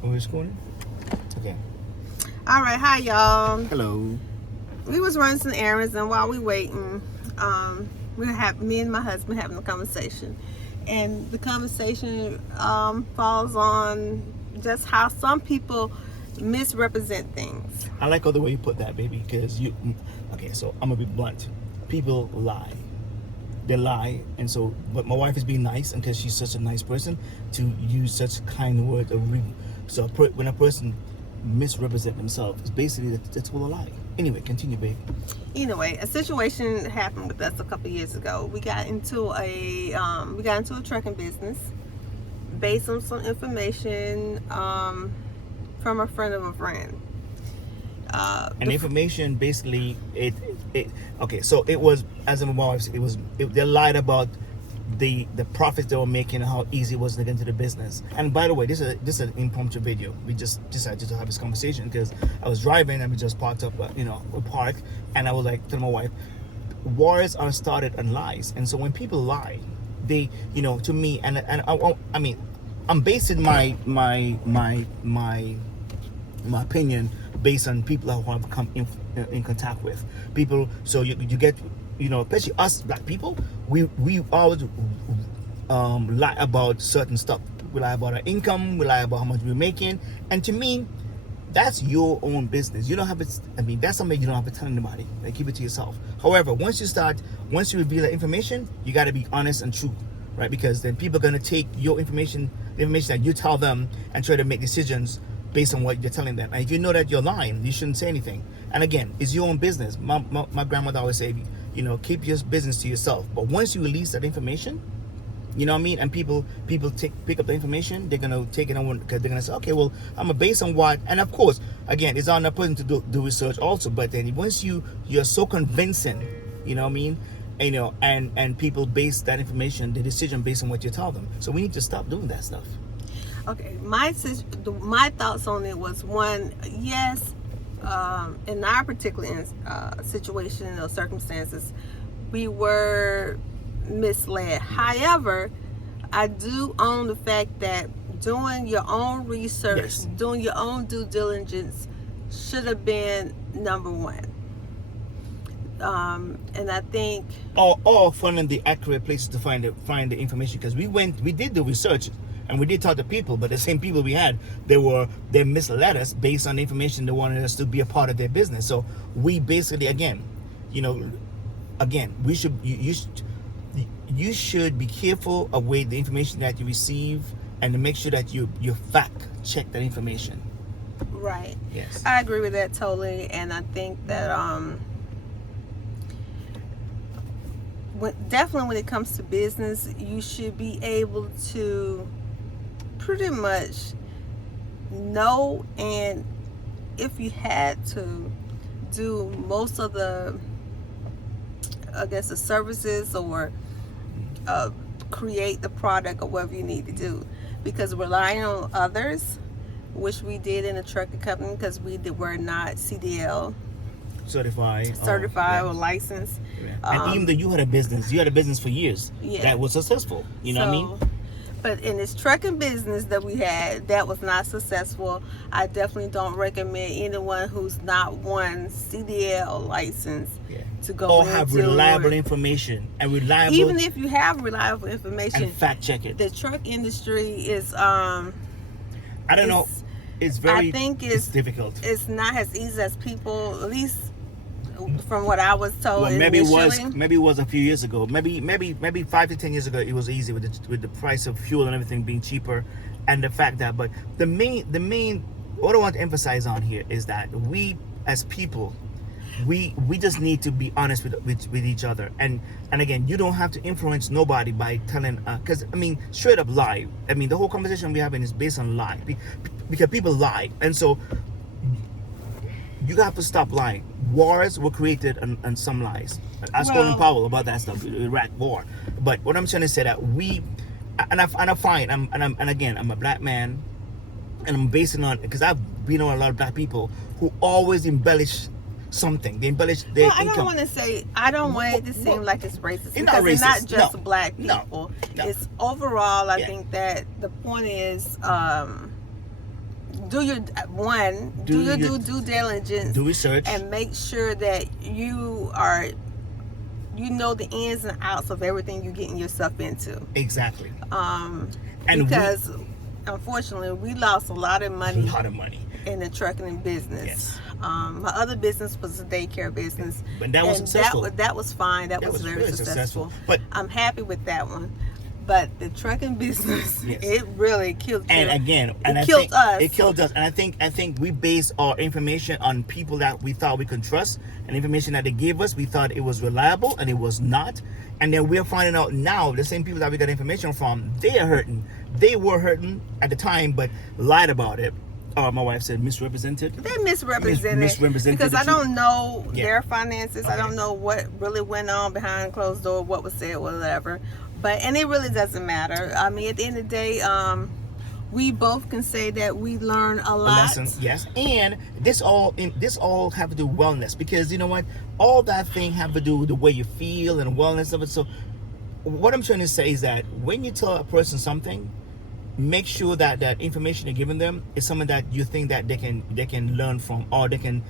Are we recording? Okay. All right, hi y'all. Hello. We was running some errands, and while we waiting, me and my husband having a conversation, and the conversation falls on just how some people misrepresent things. I like all the way you put that, baby, because okay, so I'm gonna be blunt. People lie. They lie, and so, but my wife is being nice, and because she's such a nice person, to use such kind words. So when a person misrepresent themselves, it's basically that's all a lie. Anyway, continue, babe. Anyway, a situation happened with us a couple years ago. We got into a trucking business based on some information from a friend of a friend. And information basically it okay, so it was, as my wife said, they lied about the profits they were making and how easy it was to get into the business. And by the way, this is an impromptu video. We just decided to have this conversation because I was driving and we just parked up a park, and I was like, tell my wife, wars are started on lies. And so when people lie, they, to me, and I mean, I'm basing my opinion based on people who have come in contact with people. So you get, especially us black people, we always lie about certain stuff. We lie about our income, we lie about how much we're making, and to me, that's your own business. You don't have it. I mean, that's something you don't have to tell anybody. Like, keep it to yourself. However, once you reveal that information, you got to be honest and true, right? Because then people are gonna take your information, the information that you tell them, and try to make decisions based on what you're telling them. And if you know that you're lying, you shouldn't say anything. And again, it's your own business. My grandmother always said, keep your business to yourself. But once you release that information, you know what I mean, and people pick up the information, they're gonna take it on, because they're gonna say, okay, well, I'm based on what. And of course, again, it's on the person to do research also. But then once you're so convincing, you know what I mean, and people base that information, the decision, based on what you tell them. So we need to stop doing that stuff. Okay, my thoughts on it was, one, yes, in our particular situation or circumstances, we were misled. However, I do own the fact that doing your own research, Yes. doing your own due diligence should have been number one. And I think Or finding the accurate places to find the information, because we did the research and we did talk to people, but the same people we had, they misled us based on the information they wanted us to be a part of their business. So we basically, again, you should be careful of the information that you receive, and to make sure that you fact check that information. right. Yes. I agree with that totally, and I think that definitely when it comes to business, you should be able to pretty much know, and if you had to do most of the, I guess, the services or create the product or whatever you need to do, because relying on others, which we did in a trucking company, because were not CDL certified or licensed. And even though you had a business for years, Yeah. that was successful. You know what I mean? But in this trucking business that we had, that was not successful. I definitely don't recommend anyone who's not one CDL license to go or into have reliable information and reliable. Even if you have reliable information, and fact check it. The truck industry is I don't know. It's very. I think it's difficult. It's not as easy as people, at least from what I was told. Well, maybe it was a few years ago. Maybe 5 to 10 years ago, it was easy with the price of fuel and everything being cheaper, and the fact that. But the main what I want to emphasize on here is that we as people, we just need to be honest with each other. And again, you don't have to influence nobody by telling, because I mean, straight up lie. I mean, the whole conversation we're having is based on lie, because people lie, and so you have to stop lying. Wars were created on some lies. I was Colin Powell about that stuff, the Iraq War. But what I'm trying to say that I'm fine. And again, I'm a black man, and I'm basing on, because I've been on a lot of black people who always embellish something. They embellish their income. I don't want it to seem like it's racist, it's not because racist. it's not just black people. No. It's overall. I think that the point is, do your due diligence, do research, and make sure that you know the ins and outs of everything you're getting yourself into. Exactly. And because unfortunately we lost a lot of money in the trucking business. Yes. My other business was a daycare business, but that was successful. That was fine. That was very successful. But I'm happy with that one. But the trucking business, yes, it really killed you. And again, it killed us. It killed us. And I think we based our information on people that we thought we could trust, and information that they gave us, we thought it was reliable, and it was not. And then we're finding out now the same people that we got information from, they are hurting. They were hurting at the time, but lied about it. My wife said misrepresented. They misrepresented because I don't know their finances. Okay. I don't know what really went on behind closed door, what was said, whatever. And it really doesn't matter. I mean, at the end of the day, we both can say that we learn a lot. A lesson, yes. And this all have to do with wellness, because you know what? All that thing have to do with the way you feel and wellness of it. So what I'm trying to say is that when you tell a person something, make sure that that information you're giving them is something that you think that they can learn from, or they can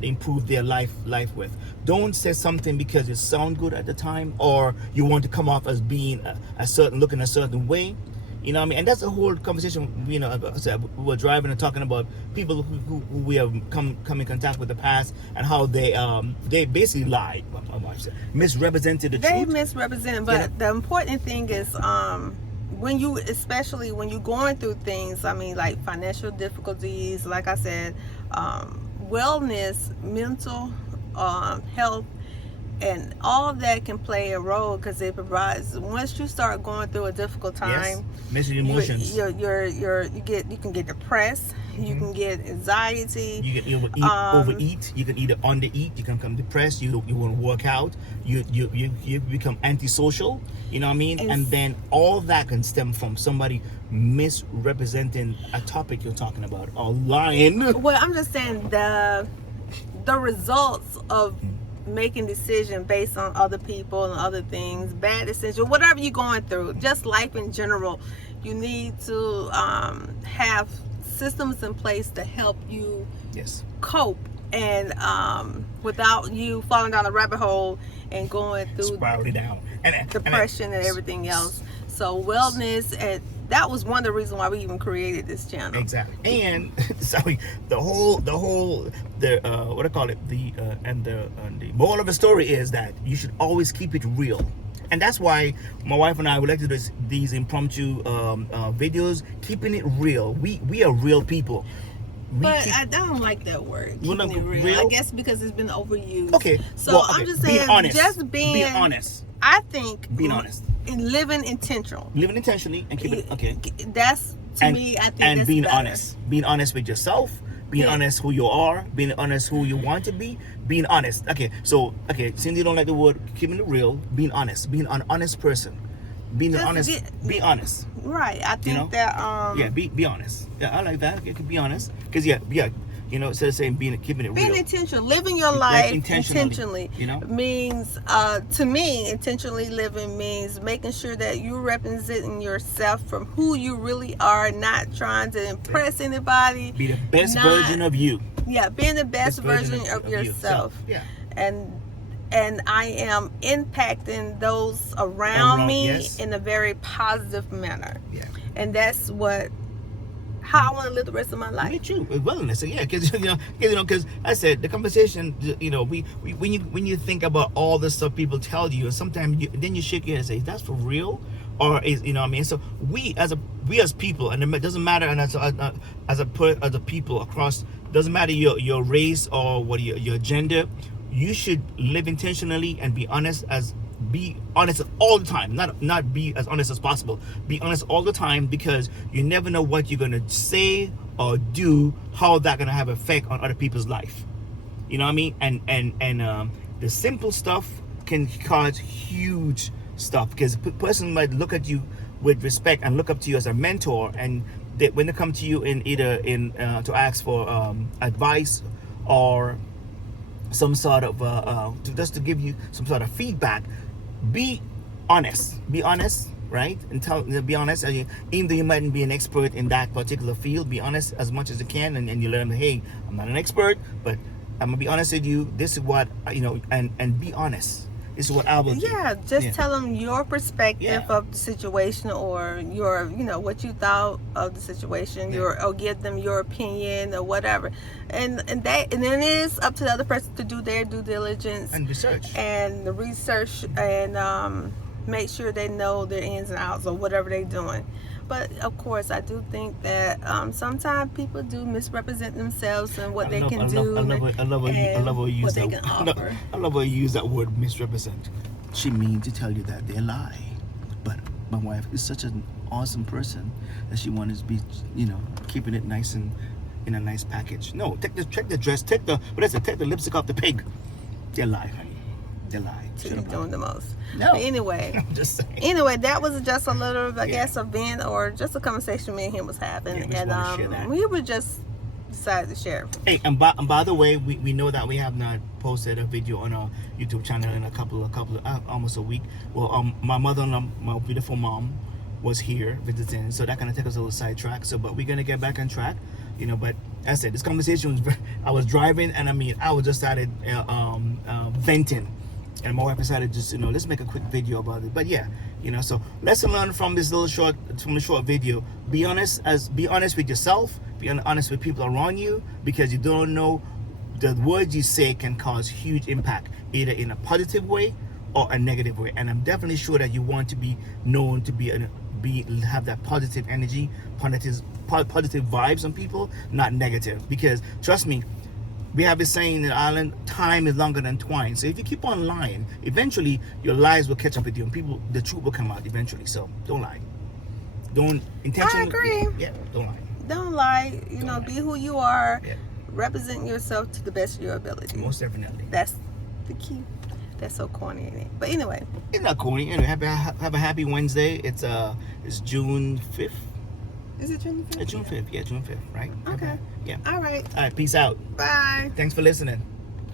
improve their life with. Don't say something because it sounds good at the time, or you want to come off as being looking a certain way. You know what I mean? And that's a whole conversation. You know, we were driving and talking about people who we have come in contact with the past, and how they basically lied, misrepresented the truth. They misrepresented, but the important thing is especially when you're going through things, I mean, like financial difficulties, like I said, wellness, mental health, and all of that can play a role, because it provides, once you start going through a difficult time, mental emotions, you can get depressed, you can get anxiety, you can overeat, you can either undereat, you can become depressed, you won't work out, you become antisocial, you know what I mean? And then all that can stem from somebody misrepresenting a topic you're talking about, or lying. Well, I'm just saying the results of making decisions based on other people and other things, bad decisions, whatever you're going through, just life in general, you need to have systems in place to help you cope, and without you falling down a rabbit hole and going through spiraling down and depression and everything else. So wellness, and that was one of the reasons why we even created this channel. Exactly. And sorry, the what I call it, the moral of the story is that you should always keep it real. And that's why my wife and I would like to do these impromptu videos, keeping it real. We are real people. I don't like that word, keeping it real. I guess because it's been overused. Okay. So well, I'm just saying, being honest. Just being honest. I think being honest. And living intentional. Living intentionally and keep it okay. That's me. I think. And that's being better. honest. Being honest with yourself. Being honest who you are. Being honest who you want to be. Being honest. Okay. So since you don't like the word keeping it real, being honest. Being an honest person. Being honest. Be honest. Right. I think that. Be honest. Yeah, I like that. You can be honest. Because you know, instead of saying keeping it real. Being intentional, living your life intentionally, you know, means to me, intentionally living means making sure that you're representing yourself from who you really are, not trying to impress anybody. Be the best version of you. Yeah, being the best version of yourself. Yeah. And I am impacting those around me in a very positive manner. Yeah. And that's how I want to live the rest of my life. Me too, with wellness. Yeah, because I said the conversation. You know, when you think about all the stuff people tell you, and sometimes then you shake your head and say, "That's for real," or is you know what I mean? So we as people, and it doesn't matter, and as a people across, doesn't matter your race or what your gender, you should live intentionally and be honest all the time, not be as honest as possible. Be honest all the time, because you never know what you're gonna say or do, how that gonna have effect on other people's life. You know what I mean? And the simple stuff can cause huge stuff, because a person might look at you with respect and look up to you as a mentor, and when they come to you to ask for advice or some sort of just to give you some sort of feedback, be honest right? And be honest. Even though you mightn't be an expert in that particular field, be honest as much as you can, and you let them, hey, I'm not an expert, but I'm gonna be honest with you. This is what and be honest. This is what I will do. Yeah, just tell them your perspective Yeah. of the situation, or your, what you thought of the situation, or give them your opinion or whatever, and then it is up to the other person to do their due diligence And research. and the research, and make sure they know their ins and outs or whatever they're doing. But of course, I do think that sometimes people do misrepresent themselves and what they can do. I love how you use that. I love how you use that word, misrepresent. She means to tell you that they lie. But my wife is such an awesome person that she wants to be, keeping it nice and in a nice package. No, check the dress, take the lipstick off the pig. They lie, honey. They lie. You're doing the most. No. But anyway, I'm just saying. Anyway, that was just a little, I guess, event or just a conversation me and him was having, Yeah, we just wanna share that. we were just decided to share. Hey, and by the way, we know that we have not posted a video on our YouTube channel in a couple of almost a week. Well, my mother-in-law, my beautiful mom, was here visiting, so that kind of took us a little sidetrack. So, but we're gonna get back on track, But as I said, this conversation was. I was driving, and I was just started venting. And my wife decided just, let's make a quick video about it. But yeah, so lesson learned from this short video. Be honest with yourself. Be honest with people around you, because you don't know, the words you say can cause huge impact, either in a positive way or a negative way. And I'm definitely sure that you want to be known to have that positive energy, positive vibes on people, not negative. Because trust me, we have a saying in Ireland, time is longer than twine. So if you keep on lying, eventually your lies will catch up with you, and the truth will come out eventually. So don't lie. Don't intentionally. I agree. Yeah, don't lie. Don't lie. Be who you are. Yeah. Represent yourself to the best of your ability. Most definitely. That's the key. That's so corny, ain't it? But anyway. It's not corny. Anyway, have a happy Wednesday. It's June 5th. Is it June 5th? June 5th. Yeah, June 5th, right? Okay. Yeah. All right. All right, peace out. Bye. Thanks for listening.